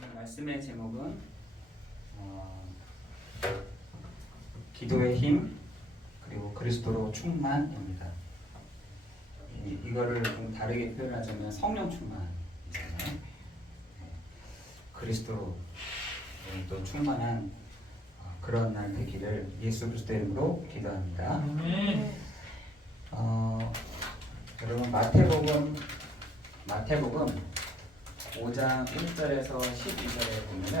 오늘 말씀의 제목은 기도의 힘 그리고 그리스도로 충만입니다. 이거를 좀 다르게 표현하자면 성령 충만이잖아요. 그리스도로 또 충만한 그런 날 되기를 예수 그리스도의 이름으로 기도합니다. 여러분 마태복음 5장 1절에서 12절에 보면은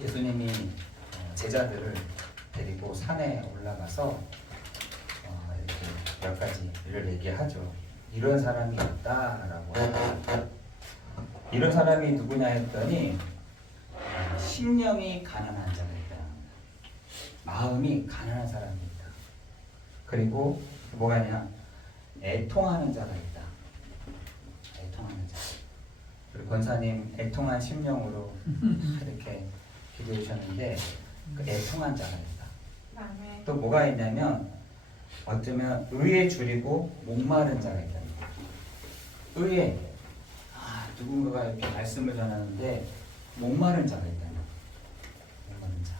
예수님이 제자들을 데리고 산에 올라가서 이렇게 몇 가지를 얘기하죠. 이런 사람이 있다라고. 이런 사람이 누구냐 했더니 심령이 가난한 자가 있다. 마음이 가난한 사람이 있다. 그리고 뭐가 있냐? 애통하는 자가 있다. 애통하는 자. 우리 권사님 애통한 심령으로 이렇게 기도해 주셨는데 그 애통한 자가 있다. 또 뭐가 있냐면 어쩌면 의에 줄이고 목마른 자가 있다. 의에 누군가가 이렇게 말씀을 전하는데 목마른 자가 있다. 목마른 자.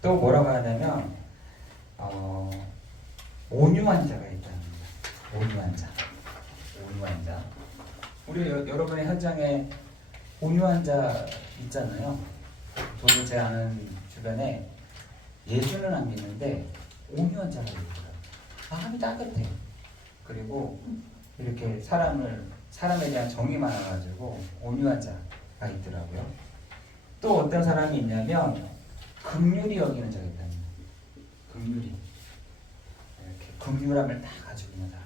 또 뭐라고 하냐면 온유한 자가 있답니다. 온유한 자. 온유한 자. 우리 여러분의 현장에 온유한 자 있잖아요. 저도 제 아는 주변에 예수는 안 믿는데 온유한 자가 있더라고요. 마음이 따뜻해. 그리고 이렇게 사람에 대한 정이 많아가지고 온유한 자가 있더라고요. 또 어떤 사람이 있냐면 긍휼히 여기는 자가 있답니다. 긍휼히 이렇게 긍휼함을 다 가지고 있는 사람.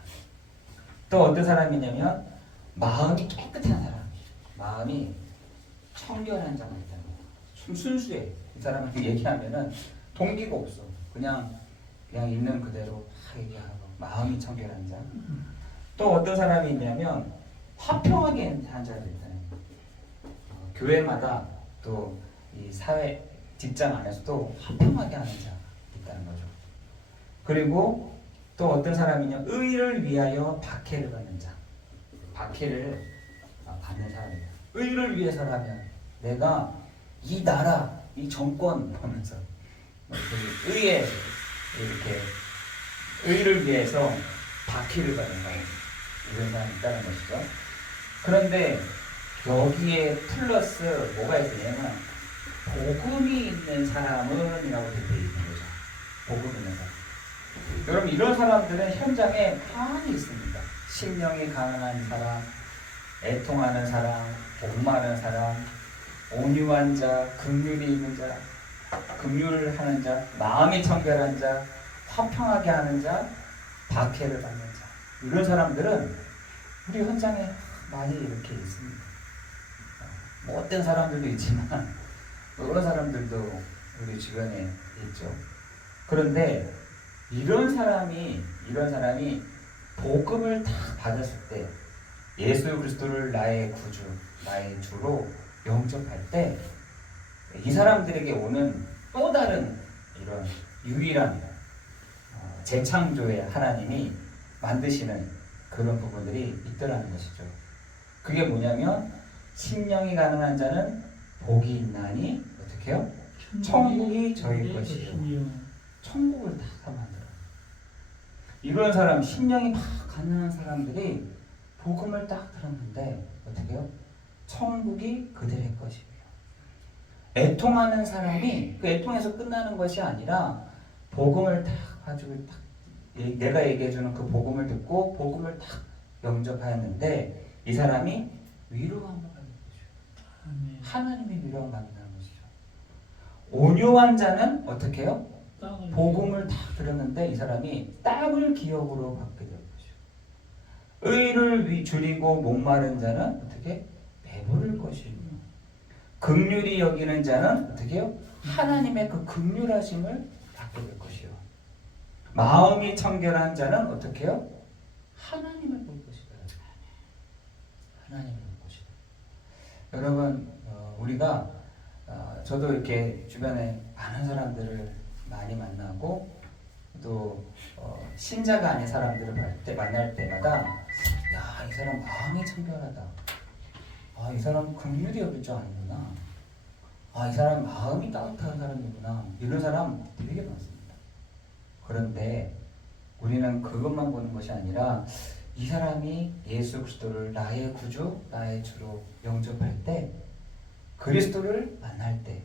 또 어떤 사람이 있냐면 마음이 깨끗한 사람. 마음이 청결한 자가 있답니다. 좀 순수해. 이 사람한테 얘기하면은 동기가 없어. 그냥 있는 그대로 다 얘기하고 마음이 청결한 자. 또 어떤 사람이 있냐면 화평하게 한 자들 있잖아요. 교회마다 또 이 사회 직장 안에서도 화평하게 하는 자 있다는 거죠. 그리고 또 어떤 사람이냐 의를 위하여 박해를 받는 자. 박해를 받는 사람이에요. 의를 위해서라면 내가 이 나라, 이 정권 보면서 의에 이렇게 의를 위해서 박해를 받는 사람 이런 사람이 있다는 것이죠. 그런데 여기에 플러스 뭐가 있냐면 복음이 있는 사람은 이라고 되어 있는 거죠. 복음 있는 사람. 여러분 이런 사람들은 현장에 많이 있습니다. 심령이 가난한 사람, 애통하는 사람, 목마른 사람, 온유한 자, 긍휼이 있는 자, 긍휼하는 자, 마음이 청결한 자, 화평하게 하는 자, 박해를 받는 자. 이런 사람들은 우리 현장에 많이 이렇게 있습니다. 뭐 어떤 사람들도 있지만 여러 사람들도 우리 주변에 있죠. 그런데 이런 사람이 복음을 다 받았을 때 예수 그리스도를 나의 구주, 나의 주로 영접할 때 이 사람들에게 오는 또 다른 이런 유일한 재창조의 하나님이 만드시는 그런 부분들이 있더라는 것이죠. 그게 뭐냐면 심령이 가난한 자는 복이 있나니 어떻게 해요? 천국이 저희 것이요. 천국을 다 만들어요. 이런 사람, 심령이 막 가난한 사람들이 복음을 딱 들었는데 어떻게 해요? 천국이 그들의 것이고요. 애통하는 사람이 그 애통에서 끝나는 것이 아니라 복음을 딱 가지고 딱 내가 얘기해주는 그 복음을 듣고 복음을 딱 영접하였는데 이 사람이 위로함을 받는 것이죠. 하나님의 위로함을 받는다는 것이죠. 온유한 자는 어떻게 해요? 복음을 다 들었는데 이 사람이 땅을 기업으로 받게 될 것이죠. 의를 줄이고 목마른 자는 어떻게? 배부를 것이고 긍휼히 여기는 자는 어떻게 해요? 하나님의 그 긍휼하심을 받게 될 것이요. 마음이 청결한 자는 어떻게 해요? 하나님을 볼 것이다. 하나님을 볼 것이다. 여러분 우리가 저도 이렇게 주변에 많은 사람들을 많이 만나고 또 신자가 아닌 사람들을 만날 때마다 야, 이 사람 마음이 청결하다. 아, 이 사람 긍휼히 여길 줄 아는구나. 아, 이 사람 마음이 따뜻한 사람이구나. 이런 사람 되게 많습니다. 그런데 우리는 그것만 보는 것이 아니라 이 사람이 예수 그리스도를 나의 구주, 나의 주로 영접할 때, 그리스도를 만날 때,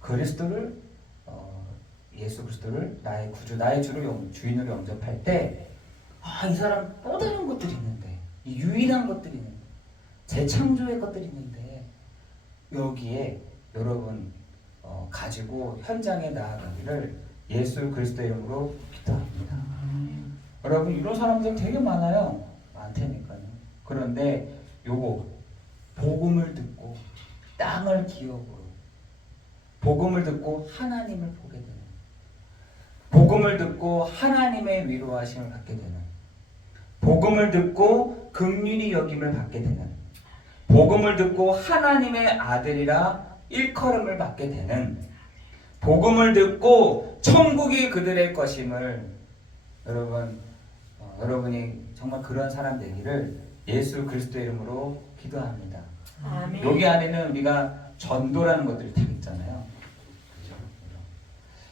그리스도를 예수 그리스도를 나의 구주, 나의 주로 주인으로 영접할 때, 아, 이 사람 또 다른 것들이 있는데, 이 유일한 것들이 있는데, 재창조의 것들이 있는데, 여기에 여러분 가지고 현장에 나아가기를 예수 그리스도 이름으로 기도합니다. 여러분 이런 사람들 되게 많아요. 많다니까요. 그런데 요거 복음을 듣고 땅을 기업으로, 복음을 듣고 하나님을 보게 되는, 복음을 듣고 하나님의 위로하심을 받게 되는, 복음을 듣고 긍휼히 여김을 받게 되는, 복음을 듣고 하나님의 아들이라 일컬음을 받게 되는, 복음을 듣고 천국이 그들의 것임을, 여러분이 정말 그런 사람 되기를 예수 그리스도의 이름으로 기도합니다. 아멘. 여기 안에는 우리가 전도라는 것들이 다 있잖아요. 그렇죠?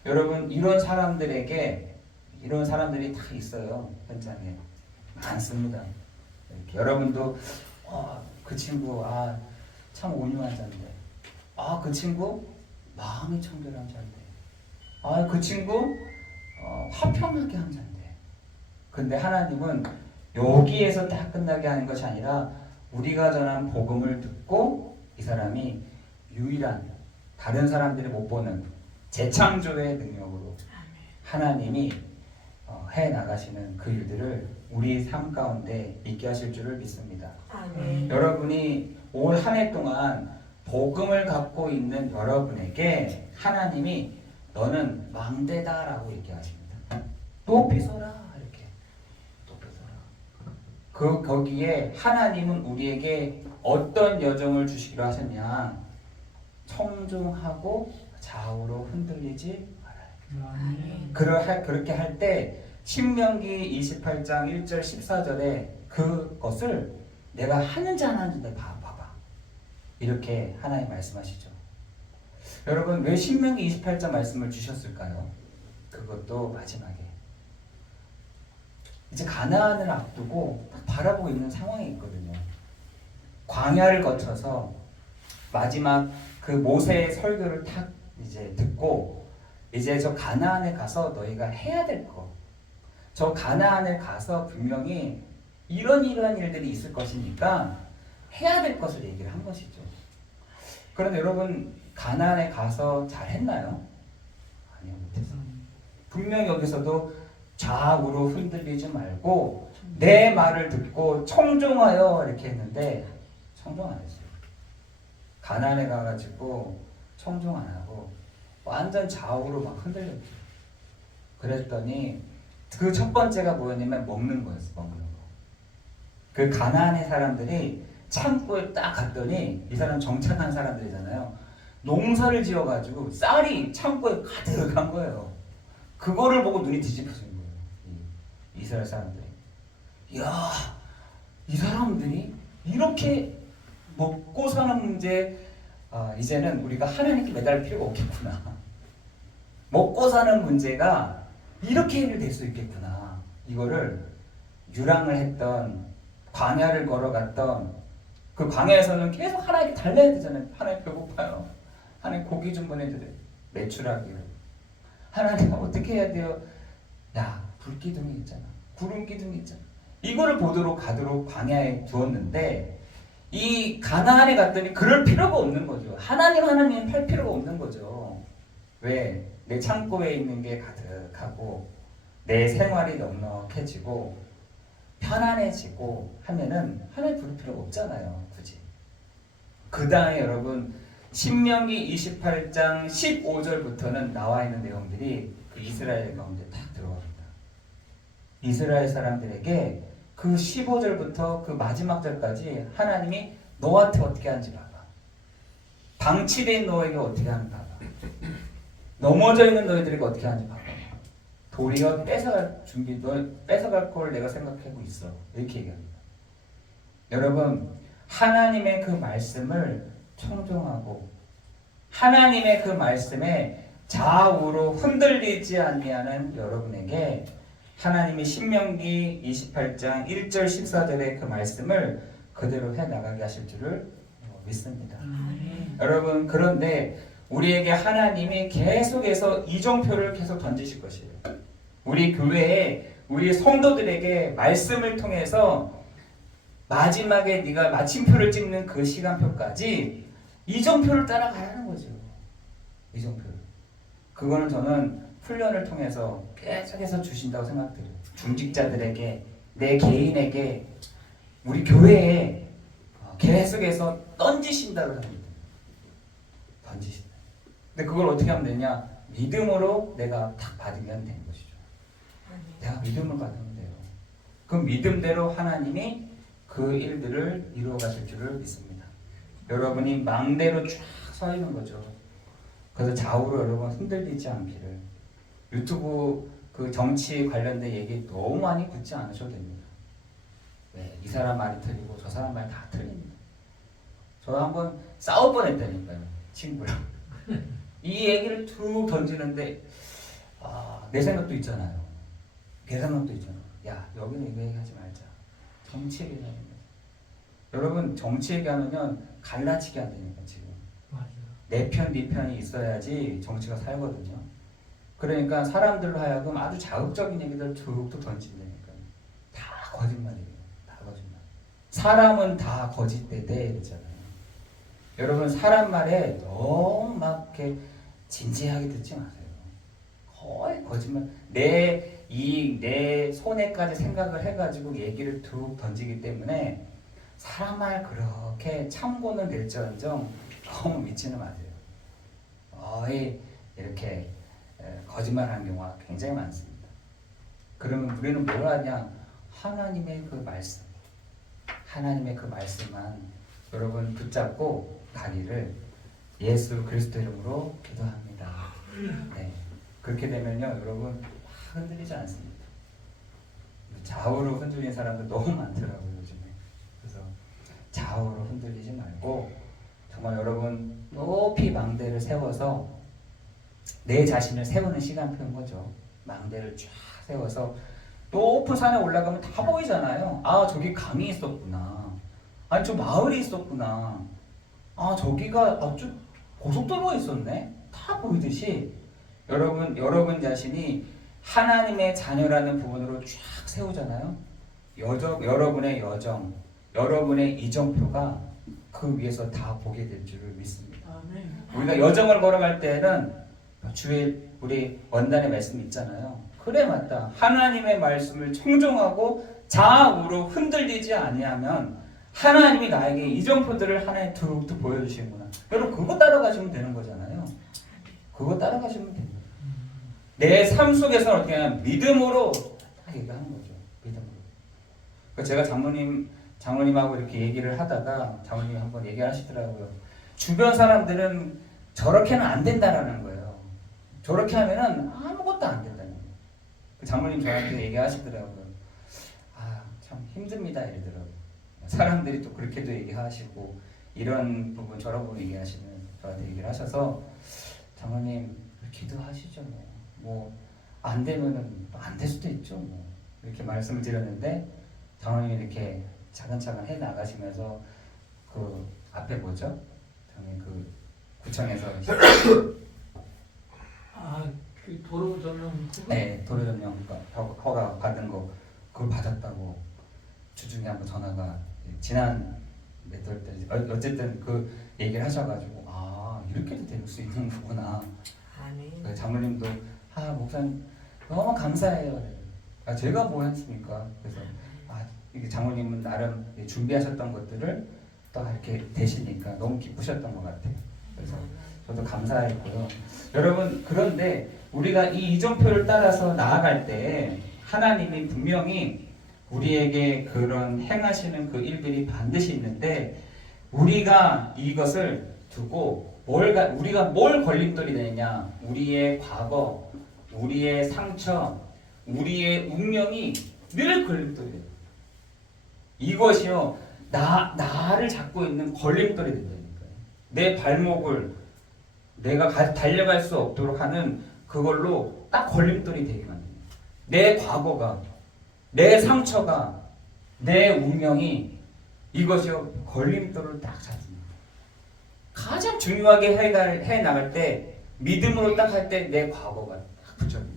여러분 이런 사람들에게, 이런 사람들이 다 있어요. 현장에 많습니다. 이렇게 여러분도 그 친구 참 온유한 자인데, 그 친구 마음이 청결한 자인데, 그 친구 화평하게 한 자인데. 근데 하나님은 여기에서 딱 끝나게 하는 것이 아니라 우리가 전한 복음을 듣고 이 사람이 유일한, 다른 사람들이 못 보는 재창조의 능력으로 하나님이 해 나가시는 그 일들을 우리 삶 가운데 있게 하실 줄을 믿습니다. 아멘. 여러분이 올 한 해 동안 복음을 갖고 있는 여러분에게 하나님이 너는 망대다라고 얘기하십니다. 높이 서라, 이렇게 높이 서라. 거기에 하나님은 우리에게 어떤 여정을 주시기로 하셨냐? 청중하고 좌우로 흔들리지 말아야. 그렇게 할 때 신명기 28장 1절 14절에 그것을 내가 하는지 안 하는지 봐봐. 이렇게 하나님 말씀하시죠. 여러분 왜 신명기 28장 말씀을 주셨을까요? 그것도 마지막에 이제 가나안을 앞두고 딱 바라보고 있는 상황이 있거든요. 광야를 거쳐서 마지막 그 모세의 설교를 딱 이제 듣고, 이제 저 가나안에 가서 너희가 해야 될 거, 저 가나안에 가서 분명히 이런 일들이 있을 것이니까 해야 될 것을 얘기를 한 것이죠. 그런데 여러분 가나안에 가서 잘 했나요? 아니요, 못했어요. 분명히 여기서도 좌우로 흔들리지 말고 내 말을 듣고 청종하여 이렇게 했는데 청종 안 했어요. 가나안에 가가지고 청종 안 하고 완전 좌우로 막 흔들렸죠. 그랬더니 그 첫 번째가 뭐였냐면 먹는 거였어. 먹는 거. 그 가나안의 사람들이 창고에 딱 갔더니, 이 사람 정착한 사람들이잖아요. 농사를 지어가지고 쌀이 창고에 가득한 거예요. 그거를 보고 눈이 뒤집혀진 거예요. 이스라엘 사람들이. 이야, 이 사람들이 이렇게 먹고 사는 문제, 이제는 우리가 하나님께 매달릴 필요가 없겠구나. 먹고 사는 문제가 이렇게 해결될 수 있겠구나. 이거를 유랑을 했던, 광야를 걸어갔던, 그 광야에서는 계속 하나님께 달려야 되잖아요. 하나님 배고파요. 하나님 고기 좀 보내주세요. 매출하기를. 하나님 어떻게 해야 돼요? 야, 불기둥이 있잖아. 구름기둥이 있잖아. 이거를 보도록 가도록 광야에 두었는데, 이 가나안에 갔더니 그럴 필요가 없는 거죠. 하나님 할 필요가 없는 거죠. 왜? 내 창고에 있는 게 가득하고 내 생활이 넉넉해지고 편안해지고 하면은 하나님 부를 필요가 없잖아요. 굳이. 그 다음에 여러분 신명기 28장 15절부터는 나와 있는 내용들이 그 이스라엘 가운데 딱 들어갑니다. 이스라엘 사람들에게 그 15절부터 그 마지막 절까지 하나님이 너한테 어떻게 하는지 봐봐. 방치된 너에게 어떻게 하는지 봐봐. 넘어져 있는 너희들에게 어떻게 하는지 봐봐. 도리어 뺏어갈 걸 내가 생각하고 있어. 이렇게 얘기합니다. 여러분 하나님의 그 말씀을 청종하고 하나님의 그 말씀에 좌우로 흔들리지 아니하는 여러분에게 하나님이 신명기 28장 1절 14절의 그 말씀을 그대로 해나가게 하실 줄을 믿습니다. 여러분, 그런데 우리에게 하나님이 계속해서 이정표를 계속 던지실 것이에요. 우리 교회에 우리 성도들에게 말씀을 통해서 마지막에 네가 마침표를 찍는 그 시간표까지 이정표를 따라가라는 거죠. 이정표를. 그거는 저는 훈련을 통해서 계속해서 주신다고 생각드려요. 중직자들에게, 내 개인에게, 우리 교회에 계속해서 던지신다고 합니다. 던지신다. 근데 그걸 어떻게 하면 되냐? 믿음으로 내가 탁 받으면 되는 것이죠. 내가 믿음을 받으면 돼요. 그 믿음대로 하나님이 그 일들을 이루어 가실 줄을 믿습니다. 여러분이 망대로 쫙 서 있는 거죠. 그래서 좌우로 여러분 흔들리지 않기를. 유튜브 그 정치 관련된 얘기 너무 많이 듣지 않으셔도 됩니다. 네, 이 사람 말이 틀리고 저 사람 말이 다 틀립니다. 저 한번 싸울 뻔했다니까요, 친구랑. 이 얘기를 툭 던지는데 내 생각도 있잖아요. 내 생각도 있잖아요. 야, 여기는 이거 얘기하지 말자. 정치 얘기하는 거예요. 여러분, 정치 얘기하면 갈라치기 안 되니까 지금. 내 편, 네 편이 있어야지 정치가 살거든요. 그러니까 사람들로 하여금 아주 자극적인 얘기들 툭툭 던진다니까. 다 거짓말이에요. 다 거짓말. 사람은 다 거짓되대 그러잖아요. 여러분, 사람 말에 너무 막 이렇게 진지하게 듣지 마세요. 거의 거짓말. 내 손에까지 생각을 해가지고 얘기를 툭 던지기 때문에 사람 말 그렇게 참고는 될지언정 너무 믿지는 마세요. 거의 이렇게 거짓말하는 경우가 굉장히 많습니다. 그러면 우리는 뭘 하냐? 하나님의 그 말씀, 하나님의 그 말씀만 여러분 붙잡고 가기를 예수 그리스도 이름으로 기도합니다. 네, 그렇게 되면요, 여러분 흔들리지 않습니다. 좌우로 흔들리는 사람들 너무 많더라고요, 요즘에. 그래서 좌우로 흔들리지 말고 정말 여러분 높이 망대를 세워서 내 자신을 세우는 시간표인 거죠. 망대를 쫙 세워서 높은 산에 올라가면 다 보이잖아요. 아, 저기 강이 있었구나. 아니, 저 마을이 있었구나. 아, 저기가 저 고속도로가 있었네. 다 보이듯이 여러분 자신이 하나님의 자녀라는 부분으로 쫙 세우잖아요. 여러분의 여정, 여러분의 이정표가 그 위에서 다 보게 될 줄을 믿습니다. 아멘. 우리가 여정을 걸어갈 때는 주의 우리 원단의 말씀 있잖아요. 그래, 맞다. 하나님의 말씀을 청종하고 좌우로 흔들리지 아니하면 하나님이 나에게 이정표들을 하나에 툭툭 보여주시는구나. 여러분, 그거 따라가시면 되는 거잖아요. 그거 따라가시면 됩니다. 내 삶 속에서는 어떻게 하냐면 믿음으로 딱 얘기하는 거죠. 믿음으로. 제가 장로님하고 이렇게 얘기를 하다가 장로님이 한번 얘기하시더라고요. 주변 사람들은 저렇게는 안 된다라는 거예요. 저렇게 하면은 아무것도 안 된다는 거예요. 장로님 저한테 얘기하시더라고요. 아, 참 힘듭니다 이러더라고요. 사람들이 또 그렇게도 얘기하시고 이런 부분 저런 부분 얘기하시는 저한테 얘기를 하셔서 장로님 기도하시죠. 뭐 안 되면은 안 될 수도 있죠. 뭐 이렇게 말씀을 드렸는데 장로님이 이렇게 차근차근 해 나가시면서 그 앞에 뭐죠? 장로님 그 구청에서 그 도로 전용 네, 도로 전용 허가 받은 거 그걸 받았다고 주중에 한번 전화가 지난 몇 달 때 어쨌든 그 얘기를 하셔가지고 아, 이렇게도 될 수 있는 거구나. 아멘. 장로님도 목사님 너무 감사해요. 제가 뭐 했습니까? 그래서 이게 장로님은 나름 준비하셨던 것들을 또 이렇게 되시니까 너무 기쁘셨던 것 같아요. 그래서 저도 감사했고요. 여러분, 그런데 우리가 이 이정표를 따라서 나아갈 때 하나님이 분명히 우리에게 그런 행하시는 그 일들이 반드시 있는데 우리가 이것을 두고 우리가 뭘 걸림돌이 되느냐? 우리의 과거, 우리의 상처, 우리의 운명이 늘 걸림돌이에요. 이것이요, 나를 잡고 있는 걸림돌이 된다니까요. 내 발목을 내가 달려갈 수 없도록 하는 그걸로 딱 걸림돌이 되게 만듭니다. 내 과거가, 내 상처가, 내 운명이 이것이 걸림돌을 딱 잡습니다. 가장 중요하게 해 나갈 때 믿음으로 딱 할 때 내 과거가 딱 붙잡니다.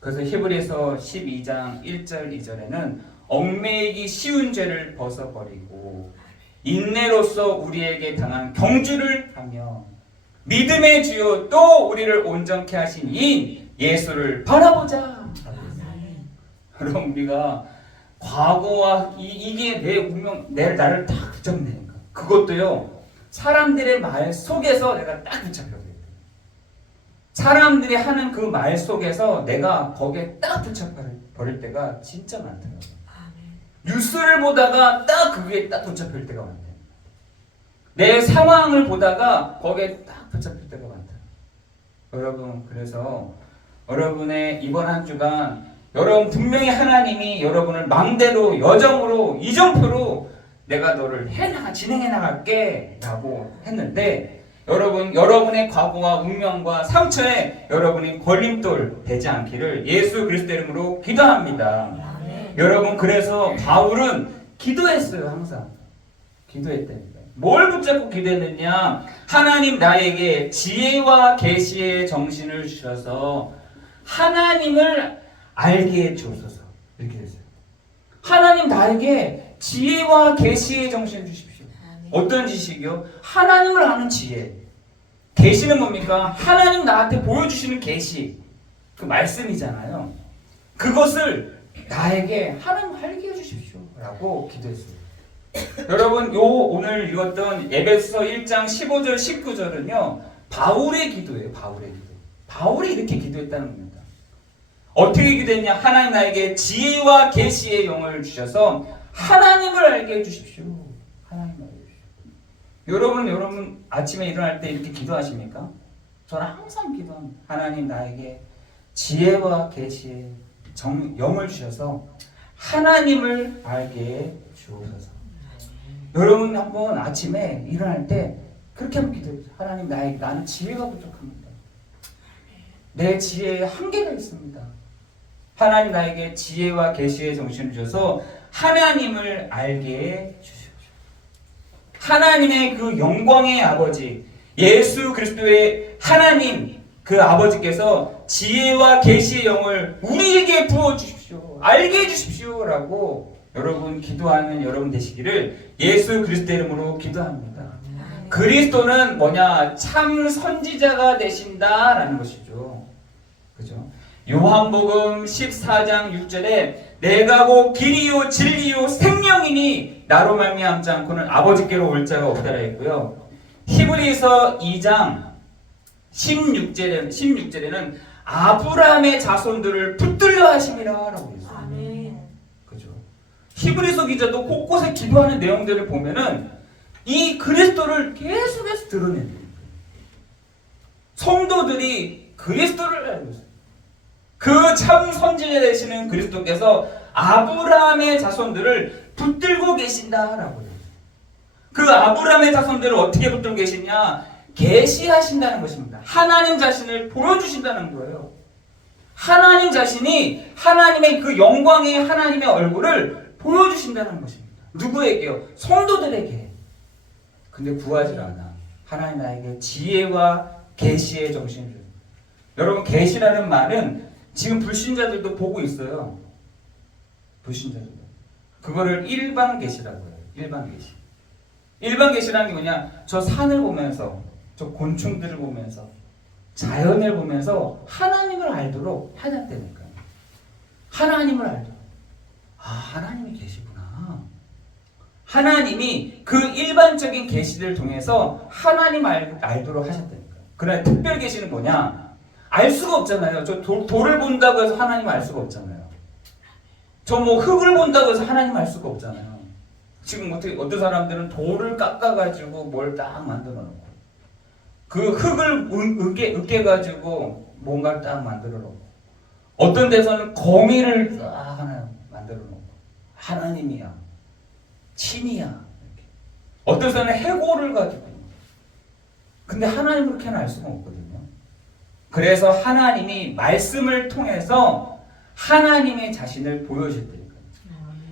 그래서 히브리서 12장 1절 2절에는 얽매이기 쉬운 죄를 벗어버리고 인내로서 우리에게 당한 경주를 하며 믿음의 주요 또 우리를 온전케 하신 이 예수를 바라보자. 그럼 우리가 과거와 이게 내 운명, 나를 딱 붙잡는 거야. 그것도요, 사람들의 말 속에서 내가 딱 붙잡혀야 돼. 사람들이 하는 그 말 속에서 내가 거기에 딱 붙잡혀버릴 때가 진짜 많더라고요. 뉴스를 보다가 딱 그게 딱 붙잡힐 때가 많아요. 내 상황을 보다가 거기에 딱 붙잡힐 때가 많다. 여러분, 그래서 여러분의 이번 한 주간 여러분 분명히 하나님이 여러분을 망대로 여정으로 이정표로 내가 너를 진행해 나갈게 라고 했는데 여러분의 과거와 운명과 상처에 여러분이 걸림돌 되지 않기를 예수 그리스도 이름으로 기도합니다. 여러분, 그래서 바울은 기도했어요. 항상 기도했다니까. 뭘 붙잡고 기도했느냐? 하나님 나에게 지혜와 계시의 정신을 주셔서 하나님을 알게 해 주옵소서. 이렇게 됐어요. 하나님 나에게 지혜와 계시의 정신을 주십시오. 어떤 지식이요? 하나님을 아는 지혜. 계시는 뭡니까? 하나님 나한테 보여주시는 계시. 그 말씀이잖아요. 그것을 나에게 하나님 알게 해주십시오 라고 기도했어요. 여러분, 오늘 읽었던 에베소서 1장 15절 19절은요 바울의 기도예요. 바울의 기도. 바울이 이렇게 기도했다는 겁니다. 어떻게 기도했냐? 하나님 나에게 지혜와 계시의 영을 주셔서 하나님을 알게 해주십시오. 하나님을 알게 해주십시오. 여러분 아침에 일어날 때 이렇게 기도하십니까? 저는 항상 기도합니다. 하나님 나에게 지혜와 계시의 영을 주셔서 하나님을 알게 주옵소서. 여러분 한번 아침에 일어날 때 그렇게 한번 기도해보세요. 하나님 나는 지혜가 부족합니다. 내 지혜에 한계가 있습니다. 하나님 나에게 지혜와 계시의 정신을 주셔서 하나님을 알게 주십시오. 하나님의 그 영광의 아버지 예수 그리스도의 하나님 그 아버지께서 지혜와 계시의 영을 우리에게 부어주십시오. 알게 해주십시오 라고 여러분 기도하는 여러분 되시기를 예수 그리스도 이름으로 기도합니다. 그리스도는 뭐냐? 참 선지자가 되신다라는 것이죠. 그죠? 요한복음 14장 6절에 내가 곧 길이요 진리요 생명이니 나로 말미암지 않고는 아버지께로 올 자가 없다라 했고요. 히브리서 2장 16절에는 아브라함의 자손들을 붙들려 하심이라라고 했어요. 그죠? 히브리서 기자도 곳곳에 기도하는 내용들을 보면은 이 그리스도를 계속해서 드러내는 거예요. 성도들이 그리스도를 알고 있어요. 그 참 선지자 되시는 그리스도께서 아브라함의 자손들을 붙들고 계신다라고 해요. 그 아브라함의 자손들을 어떻게 붙들고 계시냐? 계시하신다는 것입니다. 하나님 자신을 보여주신다는 거예요. 하나님 자신이 하나님의 그 영광의 하나님의 얼굴을 보여주신다는 것입니다. 누구에게요? 성도들에게. 근데 구하지 않아. 하나님 나에게 지혜와 계시의 정신을 줘요. 여러분, 계시라는 말은 지금 불신자들도 보고 있어요. 불신자들도. 그거를 일반 계시라고 해요. 일반 계시. 일반 계시라는 게 뭐냐? 저 산을 보면서, 저 곤충들을 보면서, 자연을 보면서 하나님을 알도록 하셨다니까요. 하나님을 알도록. 아, 하나님이 계시구나. 하나님이 그 일반적인 계시를 통해서 하나님 알도록 하셨다니까요. 그러나 특별 계시는 뭐냐? 알 수가 없잖아요. 저 돌을 본다고 해서 하나님 알 수가 없잖아요. 저 흙을 본다고 해서 하나님 알 수가 없잖아요. 지금 어떤 사람들은 돌을 깎아가지고 뭘 딱 만들어 놓고 그 흙을 으깨가지고 뭔가를 딱 만들어 놓고 어떤 데서는 거미를 딱 하나 만들어 놓고 하나님이야. 친이야. 이렇게. 어떤 사람은 해고를 가지고. 근데 하나님 그렇게는 알 수가 없거든요. 그래서 하나님이 말씀을 통해서 하나님의 자신을 보여주셨다니까요.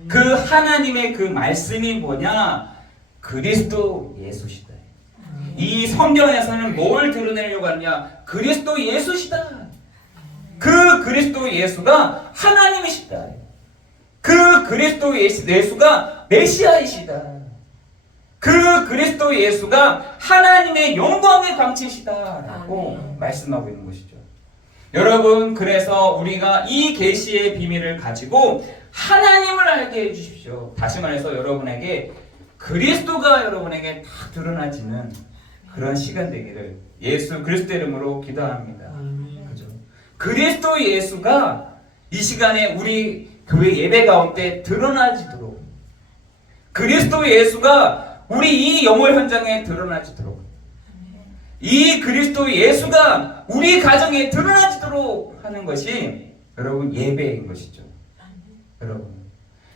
그 하나님의 그 말씀이 뭐냐? 그리스도 예수시다. 이 성경에서는 뭘 드러내려고 하느냐? 그리스도 예수시다. 그 그리스도 예수가 하나님이시다. 그 그리스도 예수가 메시아이시다. 그 그리스도 예수가 하나님의 영광의 광채시다라고 말씀하고 있는 것이죠. 여러분, 그래서 우리가 이 계시의 비밀을 가지고 하나님을 알게 해주십시오. 다시 말해서 여러분에게 그리스도가 여러분에게 다 드러나지는 그런 시간 되기를 예수 그리스도 이름으로 기도합니다. 그죠? 그리스도 예수가 이 시간에 우리 교회 예배 가운데 드러나지도록, 그리스도 예수가 우리 이 영월 현장에 드러나지도록, 이 그리스도 예수가 우리 가정에 드러나지도록 하는 것이 여러분 예배인 것이죠.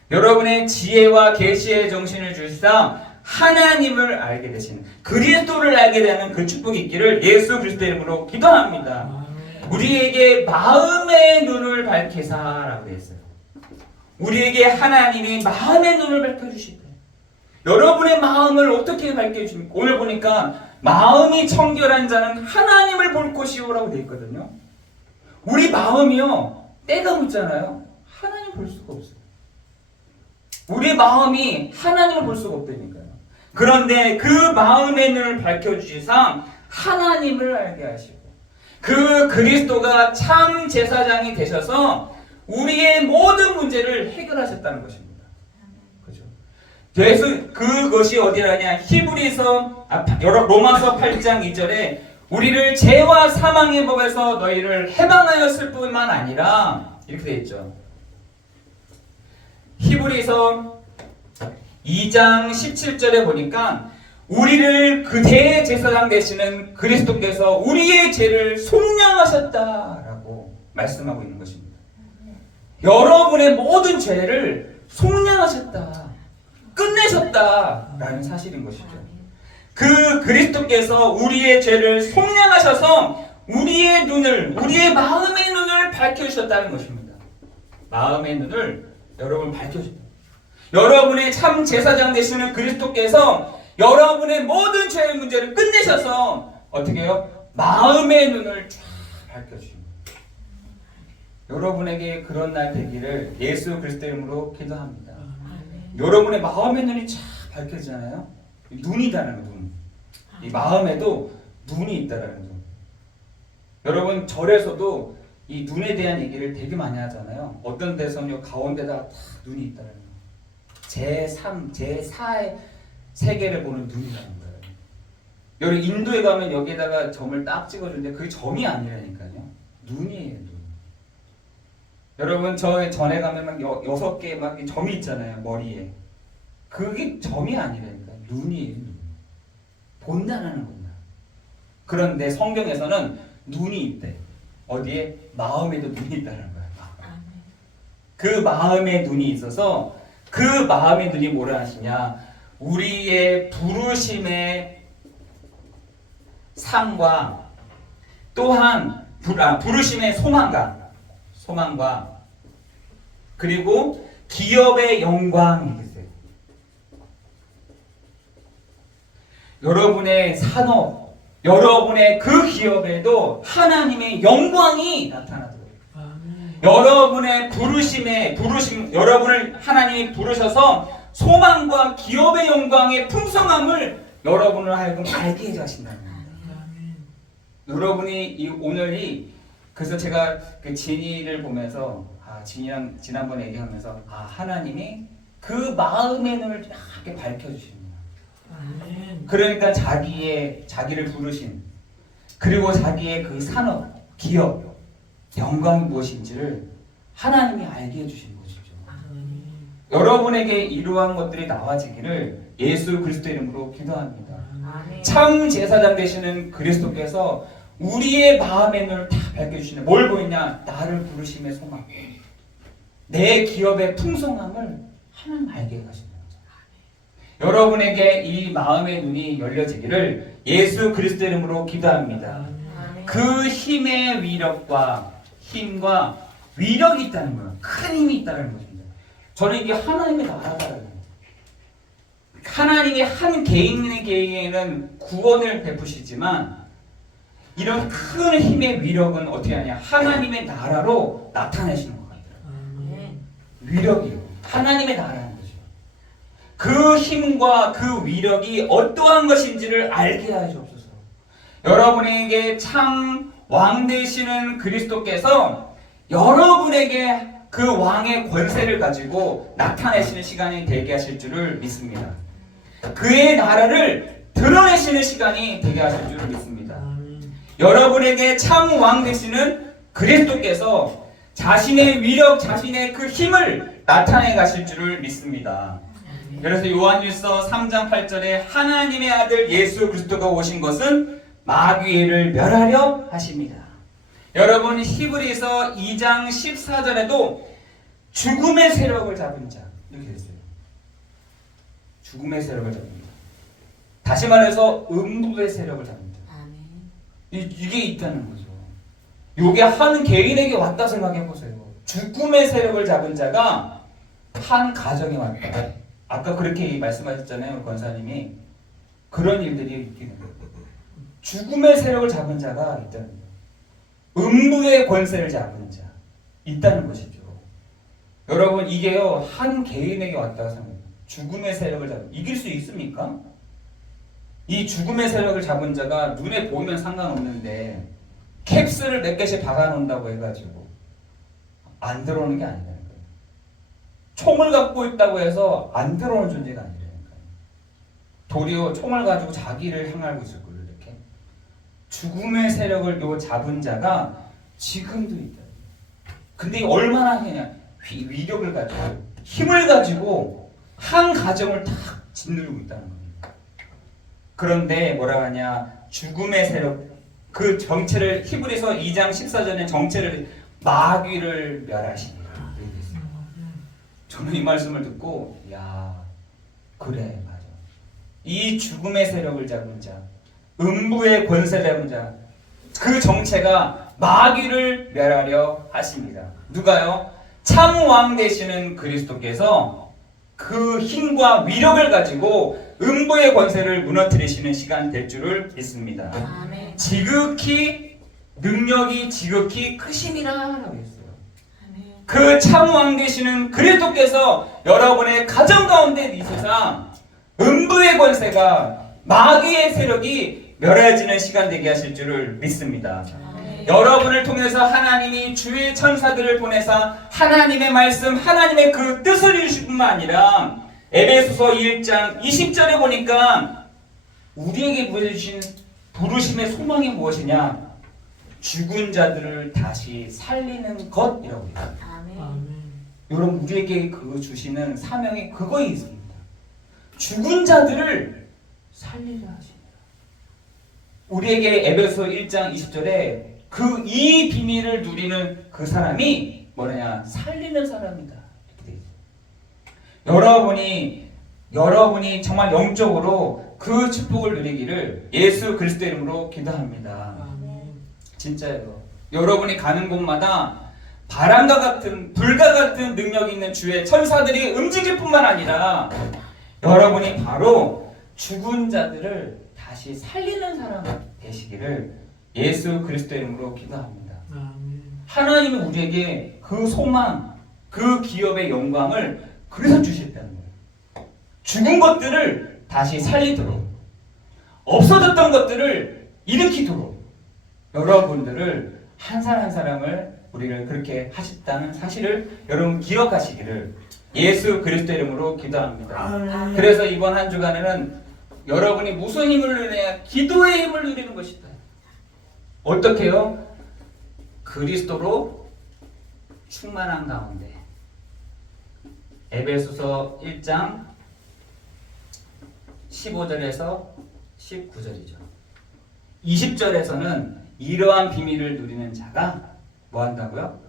여러분의 지혜와 계시의 정신을 주시사 하나님을 알게 되시는, 그리스도를 알게 되는 그 축복이 있기를 예수 그리스도 이름으로 기도합니다. 우리에게 마음의 눈을 밝히사라고 했어요. 우리에게 하나님이 마음의 눈을 밝혀주실 거예요. 여러분의 마음을 어떻게 밝혀주십니까? 오늘 보니까 마음이 청결한 자는 하나님을 볼 것이오라고 되어 있거든요. 우리 마음이요, 때가 묻잖아요. 하나님 볼 수가 없어요. 우리 마음이 하나님을 볼 수가 없다니까요. 그런데 그 마음의 눈을 밝혀주시사 하나님을 알게 하시고, 그 그리스도가 참 제사장이 되셔서 우리의 모든 문제를 해결하셨다는 것입니다. 그죠? 그래서 그것이 어디라냐? 히브리서 로마서 8장 2절에 우리를 죄와 사망의 법에서 너희를 해방하였을 뿐만 아니라 이렇게 되어 있죠. 히브리서 2장 17절에 보니까 우리를 그 대제사장 되시는 그리스도께서 우리의 죄를 속량하셨다라고 말씀하고 있는 것입니다. 여러분의 모든 죄를 속량하셨다, 끝내셨다라는 사실인 것이죠. 그 그리스도께서 우리의 죄를 속량하셔서 우리의 눈을, 우리의 마음의 눈을 밝혀주셨다는 것입니다. 마음의 눈을 여러분 밝혀주셨다. 여러분의 참 제사장 되시는 그리스도께서 여러분의 모든 죄의 문제를 끝내셔서 어떻게 해요? 마음의 눈을 쫙 밝혀주십니다. 여러분에게 그런 날 되기를 예수 그리스도 이름으로 기도합니다. 여러분의 마음의 눈이 쫙 밝혀지잖아요. 눈이다라는 눈. 이 마음에도 눈이 있다라는 눈. 여러분, 절에서도 이 눈에 대한 얘기를 되게 많이 하잖아요. 어떤 데서는요, 가운데다가 딱 눈이 있다라는 눈. 제3, 제4의 세계를 보는 눈이라는 거예요. 여기 인도에 가면 여기에다가 점을 딱 찍어주는데 그게 점이 아니라니까요. 눈이에요, 눈. 여러분, 저 전에 가면 막 6개 막 점이 있잖아요, 머리에. 그게 점이 아니라니까. 눈이에요, 눈. 본다는 겁니다. 그런데 성경에서는 눈이 있대. 어디에? 마음에도 눈이 있다는 거야. 그 마음에 눈이 있어서 그 마음의 눈이 뭐라 하시냐? 우리의 부르심의 상과 또한 부르심의 소망과 그리고 기업의 영광이 있어요. 여러분의 산업, 여러분의 그 기업에도 하나님의 영광이 나타나도록, 여러분의 부르심, 여러분을 하나님이 부르셔서 소망과 기업의 영광의 풍성함을 여러분을 하여금 알게 해 하신다는 겁니다. 여러분이 오늘이, 그래서 제가 그 진이를 보면서 진이랑 지난번에 얘기하면서 하나님이 그 마음의 눈을 이렇게 밝혀주십니다. 그러니까 자기를 부르신, 그리고 자기의 그 산업, 기업, 영광이 무엇인지를 하나님이 알게 해주시는 것이죠. 여러분에게 이러한 것들이 나와지기를 예수 그리스도 이름으로 기도합니다. 참 제사장 되시는 그리스도께서 우리의 마음의 눈을 다 밝혀주시는, 뭘 보이냐? 나를 부르심의 소망, 내 기업의 풍성함을 하나님 알게 하신다. 여러분에게 이 마음의 눈이 열려지기를 예수 그리스도 이름으로 기도합니다. 그 힘의 위력과 힘과 위력이 있다는 거예요. 큰 힘이 있다는 것입니다. 저는 이게 하나님의 나라다라는 거예요. 하나님의 한 개인에게는 구원을 베푸시지만 이런 큰 힘의 위력은 어떻게 하냐? 하나님의 나라로 나타내시는 것 같아요. 위력이요. 하나님의 나라는 거죠. 그 힘과 그 위력이 어떠한 것인지를 알게 하시옵소서. 여러분에게 참 왕 되시는 그리스도께서 여러분에게 그 왕의 권세를 가지고 나타내시는 시간이 되게 하실 줄을 믿습니다. 그의 나라를 드러내시는 시간이 되게 하실 줄을 믿습니다. 여러분에게 참 왕 되시는 그리스도께서 자신의 위력, 자신의 그 힘을 나타내 가실 줄을 믿습니다. 그래서 요한일서 3장 8절에 하나님의 아들 예수 그리스도가 오신 것은 마귀를 멸하려 하십니다. 여러분 히브리서 2장 14절에도 죽음의 세력을 잡은 자 이렇게 됐어요. 죽음의 세력을 잡는다. 다시 말해서 음부의 세력을 잡는다. 이게 있다는 거죠. 이게 한 개인에게 왔다 생각해 보세요. 죽음의 세력을 잡은 자가 한 가정에 왔다. 아까 그렇게 말씀하셨잖아요, 권사님이. 그런 일들이 있기는 거예요. 죽음의 세력을 잡은 자가 있다는 거예요. 음부의 권세를 잡은 자 있다는 것이죠. 여러분 이게요 한 개인에게 왔다고 생각해요. 죽음의 세력을 잡은 이길 수 있습니까? 이 죽음의 세력을 잡은 자가 눈에 보이면 상관없는데 캡스를 몇 개씩 박아놓는다고 해가지고 안 들어오는 게 아니라는 거예요. 총을 갖고 있다고 해서 안 들어오는 존재가 아니라는 거예요. 도리어 총을 가지고 자기를 향하고 있을 거예요. 이렇게 죽음의 세력을 요 잡은 자가 지금도 있다. 근데 얼마나 하냐? 위력을 가지고 힘을 가지고 한 가정을 탁 짓누르고 있다는 겁니다. 그런데 뭐라 하냐? 죽음의 세력 그 정체를 히브리서 2장 14절의 정체를 마귀를 멸하시니라. 저는 이 말씀을 듣고 야 그래 맞아. 이 죽음의 세력을 잡은 자, 음부의 권세를 잡은 자, 그 정체가 마귀를 멸하려 하십니다. 누가요? 참 왕 되시는 그리스도께서 그 힘과 위력을 가지고 음부의 권세를 무너뜨리시는 시간 될 줄을 믿습니다. 아멘. 지극히 능력이 지극히 크심이라라고 했어요. 아멘. 그 참 왕 되시는 그리스도께서 여러분의 가정 가운데 이 세상 음부의 권세가 마귀의 세력이 멸해지는 시간 되게 하실 줄을 믿습니다. 여러분을 통해서 하나님이 주의 천사들을 보내사 하나님의 말씀, 하나님의 그 뜻을 이루실 뿐만 아니라 에베소서 1장 20절에 보니까 우리에게 보여주신 부르심의 소망이 무엇이냐? 죽은 자들을 다시 살리는 것이라고 해요. 여러분 우리에게 그 주시는 사명이 그거에 있습니다. 죽은 자들을 살리려 하십니다. 우리에게 에베소 1장 20절에 그 이 비밀을 누리는 그 사람이 뭐냐? 살리는 사람이다. 이렇게 되어 있어요. 여러분이 정말 영적으로 그 축복을 누리기를 예수 그리스도 이름으로 기도합니다. 진짜예요. 여러분이 가는 곳마다 바람과 같은 불과 같은 능력이 있는 주의 천사들이 움직일 뿐만 아니라 여러분이 바로 죽은 자들을 다시 살리는 사람 되시기를 예수 그리스도 이름으로 기도합니다. 하나님이 우리에게 그 소망, 그 기업의 영광을 그래서 주셨다는 거예요. 죽은 것들을 다시 살리도록, 없어졌던 것들을 일으키도록 여러분들을 한 사람 한 사람을 우리를 그렇게 하셨다는 사실을 여러분 기억하시기를 예수 그리스도 이름으로 기도합니다. 그래서 이번 한 주간에는 여러분이 무슨 힘을 누려야 기도의 힘을 누리는 것이다. 어떻게요? 그리스도로 충만한 가운데. 에베소서 1장 15절에서 19절이죠. 20절에서는 이러한 비밀을 누리는 자가 뭐 한다고요?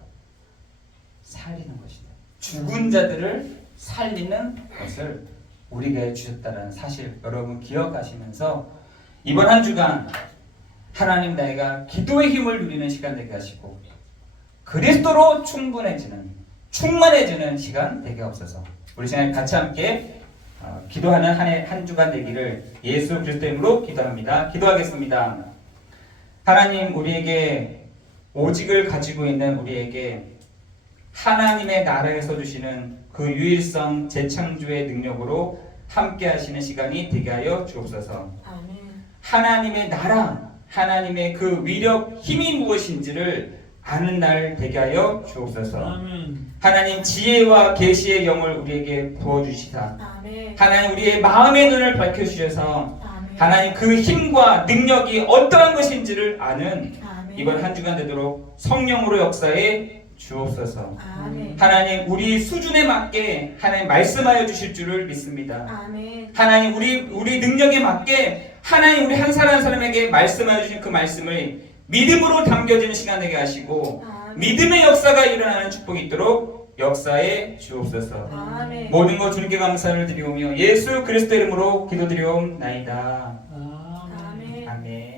살리는 것이다. 죽은 자들을 살리는 것을 우리에게 주셨다는 사실 여러분 기억하시면서 이번 한 주간 하나님 나이가 기도의 힘을 누리는 시간 되게 하시고 그리스도로 충분해지는 충만해지는 시간 되게 없어서 우리 시간 같이 함께 기도하는 한 주간 되기를 예수 그리스도의 이름으로 기도합니다. 기도하겠습니다. 하나님 우리에게 오직을 가지고 있는 우리에게 하나님의 나라에서 주시는 그 유일성 재창조의 능력으로 함께 하시는 시간이 되게 하여 주옵소서. 아멘. 하나님의 나라, 하나님의 그 위력, 힘이 무엇인지를 아는 날 되게 하여 주옵소서. 아멘. 하나님 지혜와 계시의 영을 우리에게 부어주시사 아멘. 하나님 우리의 마음의 눈을 밝혀주셔서 아멘. 하나님 그 힘과 능력이 어떠한 것인지를 아는 아멘. 이번 한 주간 되도록 성령으로 역사해 주옵소서. 아멘. 하나님 우리 수준에 맞게 하나님 말씀하여 주실 줄을 믿습니다. 아멘. 하나님 우리 능력에 맞게 하나님 우리 한 사람 한 사람에게 말씀하여 주신 그 말씀을 믿음으로 담겨지는 시간 되게 하시고 아멘. 믿음의 역사가 일어나는 축복이 있도록 역사해 주옵소서. 아멘. 모든 것 주님께 감사를 드리오며 예수 그리스도 이름으로 기도드리옵나이다. 아멘. 아멘. 아멘.